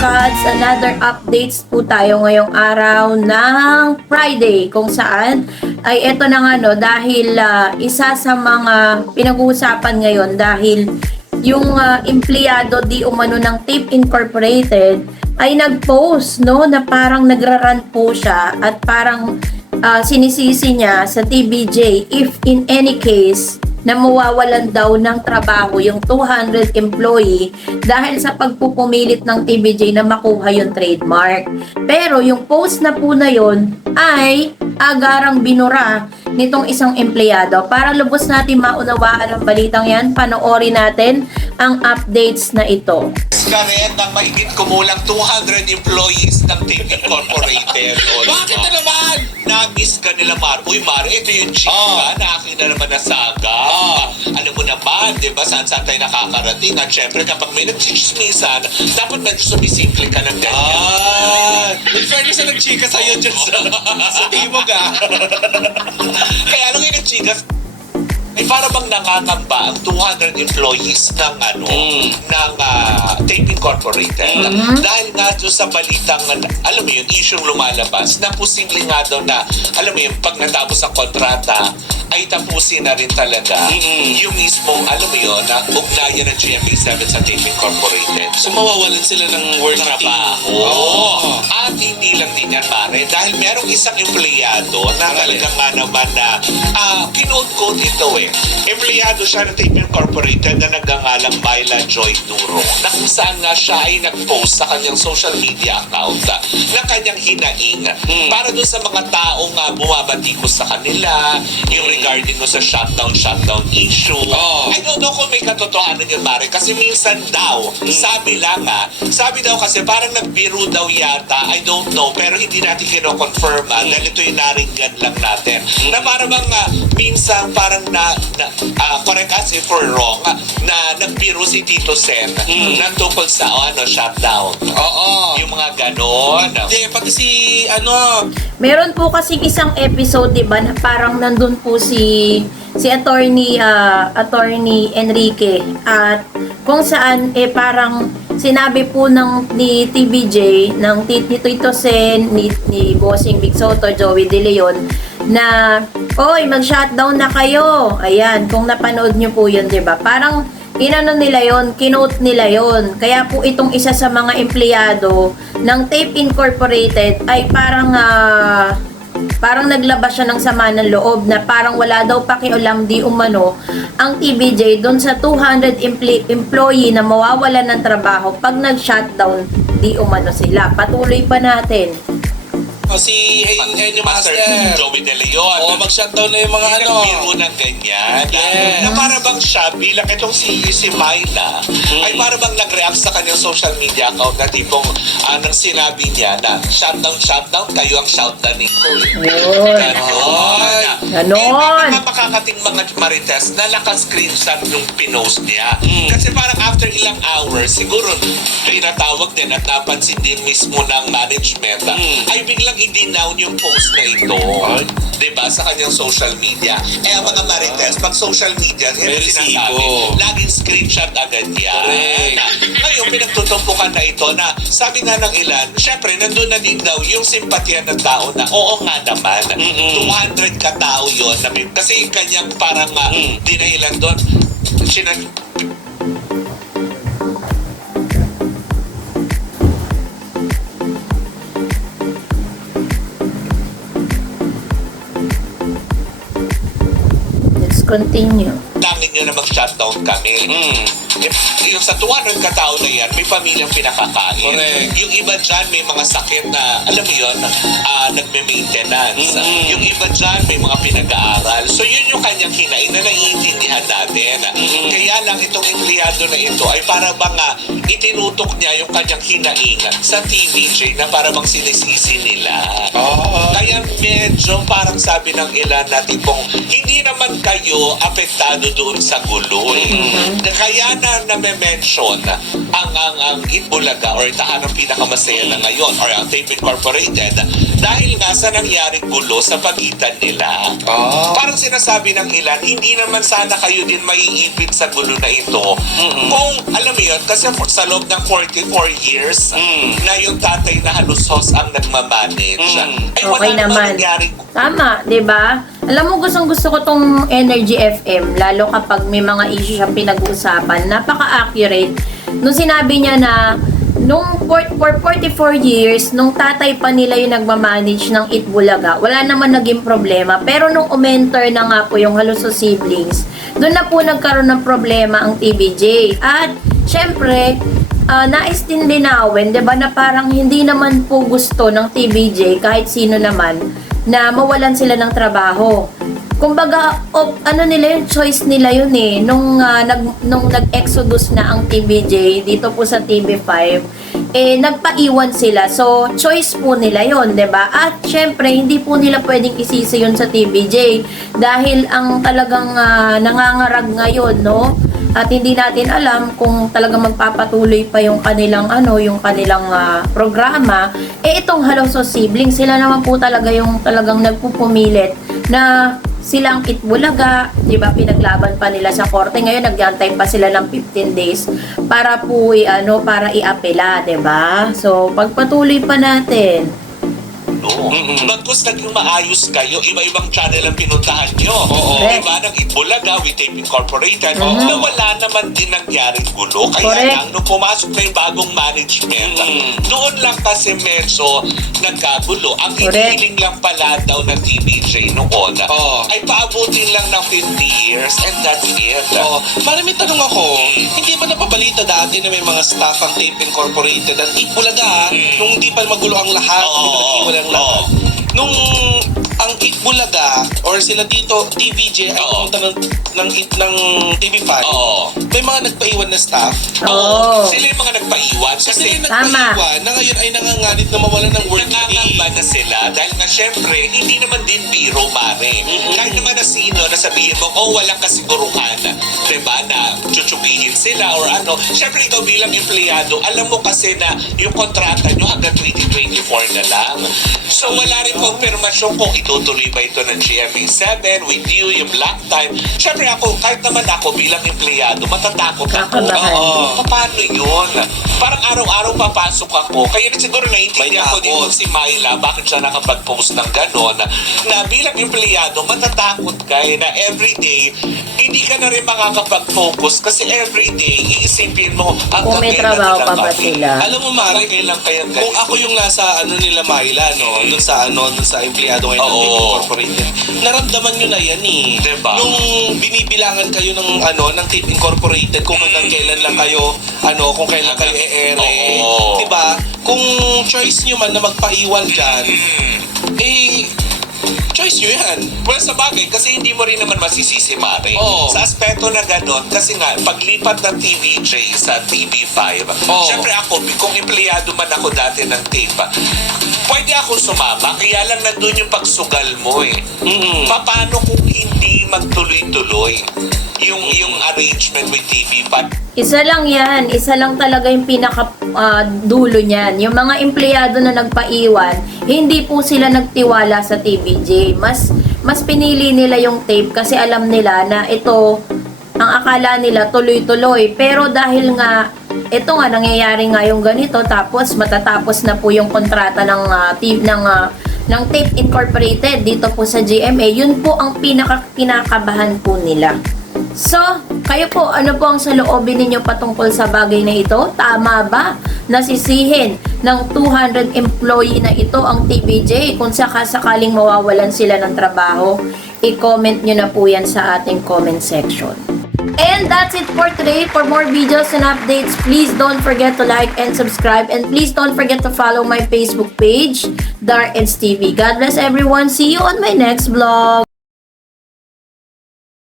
Kads, another updates po tayo ngayong araw ng Friday kung saan ay eto na nga no, dahil isa sa mga pinag-uusapan ngayon dahil yung empleyado di umano ng TIP Incorporated ay nag-post no na parang nagraran po siya at parang sinisisi niya sa TVJ if in any case na mawawalan daw ng trabaho yung 200 employee dahil sa pagpupumilit ng TVJ na makuha yung trademark. Pero yung post na po na yun ay agarang binura nitong isang empleyado. Para lubos natin maunawaan ang balitang yan, panoorin natin ang updates na ito. Karet ng mahigit kumulang 200 employees ng TIP Incorporated. Bakit na naman? Na-miss ka nila, Mar. Uy, Mar, ito yung chika na akin na naman nasaga. Alam mo naman, di ba, saan-saan tayo nakakarating. At syempre, kapag may nagchichismisan, dapat medyo sumisimple ka ng ganyan. In fairness na nagchika sa'yo dyan sa timog Kaya alam yung nagchika, ay para bang nakakamba ang 200 employees ng ng TIP Incorporated dahil nga doon sa balitang alam mo yun, issue lumalabas na posibleng nga daw na alam mo yun, pag natapos ang kontrata ay tapusin na rin talaga yung mismong alam mo yun na ugnayan ng GMA7 sa TIP Incorporated. So mawawalan sila ng work trabaho. At hindi lang din yan, pare, dahil merong isang empleyado na talagang nga naman na kinote-quote ito empleyado siya ng TIP Incorporated na nagngangalang Myla Joy Duro na kung saan nga siya ay nag-post sa kanyang social media account na kanyang hinaing para doon sa mga taong bumabatikos sa kanila yung regarding no sa shutdown issue. I don't know kung may katotohanan yun, Mare, kasi minsan daw sabi daw kasi parang nagbiro daw yata, I don't know, pero hindi natin kino-confirm dahil ito yung naringgan lang natin na parang minsan parang correct us if we're wrong, na nagbiro si Tito Sen na tungkol sa shutdown. Yung mga ganon. Hindi, pati si Meron po kasing isang episode, di ba, na parang nandun po si attorney Enrique at kung saan parang sinabi po ni TVJ, ng Tito Sen, ni Bossing Big Soto, Joey De Leon, na oy, mag-shutdown na kayo. Ayan, kung napanood nyo po yun, di ba? Parang kinote nila yon. Kaya po itong isa sa mga empleyado ng TIP Incorporated ay parang naglabas siya ng sama ng loob na parang wala daw pakialam di umano ang TVJ doon sa 200 employee na mawawalan ng trabaho pag nag-shutdown di umano sila. Patuloy pa natin. Si Henry Master Joey De Leon. Mag-shutdown na yung mga nagbiro ng ganyan. Na para bang siya, bilang itong si Myla, ay para bang nag-react sa kanyang social media account na tipong nang sinabi niya na shutdown, kayo ang shoutdownin ko. Ganon. May mga makakating mga marites na naka-screenshot yung pinost niya. Kasi parang after ilang hours, siguro pinatawag din at napansin din mismo ng management, ay biglang i-denown yung post na ito. Diba? Sa kanyang social media. Ang mga marites, pag social media, yan ang sinasabi. Laging screenshot agad yan. Ngayon, pinagtutumpukan na ito na sabi nga ng ilan, syempre, nandun na din daw yung simpatya ng tao na oo nga naman, 200 katao yun. Kasi kanyang parang dinahilan doon, Continue. Dangin nyo na mag-shutdown kami. Yung sa 200 katao na yan, may pamilyang pinakakain. Correct. Yung iba dyan, may mga sakit na, alam mo yun, nagme-maintenance. Yung iba dyan, may mga pinag-aaral. So yun yung kanyang hinaing na naiintindihan natin. Kaya lang itong empleyado na ito ay para bang itinutok niya yung kanyang hinaing sa TVJ na para bang sinisisi nila. Kaya medyo parang sabi ng ilan na tipong hindi naman kayo apektado doon sa gulo eh. Kaya na mention ang Itbulaga or Tahanang Pinakamasaya na ngayon or ang Tape Incorporated dahil nga sa nangyaring gulo sa pagitan nila. Parang sinasabi ng ilan, hindi naman sana kayo din maiipit sa gulo na ito. Kung, alam mo yun, kasi sa loob ng 44 years na yung tatay na halusos ang nagmamanage. Ay, wala Okay naman. nangyaring Tama, 'di ba? Alam mo, gustong-gusto ko tong Energy FM, lalo kapag may mga issue siyang pinag-uusapan. Napaka-accurate. Nung sinabi niya na for 44 years, nung tatay pa nila yung nagmamanage ng Itbulaga, wala naman naging problema. Pero nung umenter na nga po yung Haluso siblings, doon na po nagkaroon ng problema ang TVJ. At syempre, nais din linawin, 'di ba, na parang hindi naman po gusto ng TVJ kahit sino naman na mawalan sila ng trabaho. Kumbaga, ano nila yun, choice nila yun eh. Nung nag-exodus na ang TVJ dito po sa TV5, eh nagpaiwan sila. So, choice po nila yun, 'di ba? At syempre, hindi po nila pwedeng isisi yun sa TVJ dahil ang talagang nangangarag ngayon, no? At hindi natin alam kung talagang magpapatuloy pa yung kanilang programa. Eh itong Haluso siblings, sila naman po talaga yung talagang nagpupumilit na silang Itbulaga, 'di ba? Pinaglaban pa nila sa korte. Ngayon nag-aantay pa sila ng 15 days para po para iapela, 'di ba? So pagpatuloy pa natin. Bagkus naging maayos kayo, iba-ibang channel ang pinuntahan nyo. Diba? Ng Itbulaga with Tape Incorporated, na wala naman din nangyaring gulo. Kaya lang, nung pumasok na yung bagong management, doon lang kasi medyo nagkagulo. Ang hinihiling lang pala daw ng TVJ noon ay paabutin lang ng 50 years and that's it. Marami tanong ako, hindi ba napabalita dati na may mga staff ang Tape Incorporated at Itbulaga, nung hindi pa magulo ang lahat, hindi pa nag-iwala ang lahat. Nung ang Itbulaga or sila dito TVJ ay pumunta ng TV5, may mga nagpaiwan na staff. Sila yung mga nagpaiwan. Kasi nagpaiwan na ngayon ay nanganganit na mawalan ng work. Nangangamba na sila dahil nga syempre hindi naman din biro mare. Kahit naman na sino na sabihin mo, walang kasiguruhan, diba, na chuchugihin sila or ano. Syempre ikaw bilang empleyado, alam mo kasi na yung kontrata nyo hanggang 2024 na lang. So wala rin konfirmasyon kung itutuloy ba ito ng GMA7 with you, yung black time. Syempre ako, kahit naman ako bilang empleyado, matatakot ako. Paano yun? Parang araw-araw papasok ako. Kaya na siguro naiintindihan ko din si Myla, bakit siya nakapag-post ng ganon, na bilang empleyado, matatakot ka na everyday, hindi ka na rin makakapag-focus kasi everyday, iisipin mo, kung may trabaho pa ba sila. Alam mo, Mari, kung ako yung nasa nila Myla, dun sa empleyado ngayon ng Tape Incorporated, naramdaman nyo na yan eh. Diba? Nung binibilangan kayo ng Tape Incorporated, kung hanggang kailan lang kayo, kung kailan kayo e-ere. Diba? Kung choice nyo man na magpaiwan dyan, choice nyo yan. Well, sa bagay, kasi hindi mo rin naman masisisi, Mare. Sa aspeto na gano'n, kasi nga, paglipat ng TVJ sa TV5, syempre ako, kung empleyado man ako dati ng tape, pwede akong sumama, kaya lang nandun yung pagsugal mo eh. Paano kung hindi magtuloy-tuloy yung arrangement with TV5? Isa lang yan. Isa lang talaga yung dulo niyan. Yung mga empleyado na nagpaiwan, hindi po sila nagtiwala sa TVJ. Mas pinili nila yung tape kasi alam nila na ito, ang akala nila tuloy-tuloy. Pero dahil nga, ito nga, nangyayari nga yung ganito, tapos matatapos na po yung kontrata ng Tape Incorporated dito po sa GMA, yun po ang kinakabahan po nila. So, kayo po, ano po ang saloobin ninyo patungkol sa bagay na ito? Tama ba nasisihin ng 200 employee na ito ang TVJ kung sakaling mawawalan sila ng trabaho? I-comment nyo na po yan sa ating comment section. And that's it for today. For more videos and updates, please don't forget to like and subscribe. And please don't forget to follow my Facebook page, Dar Eds TV. God bless everyone. See you on my next vlog.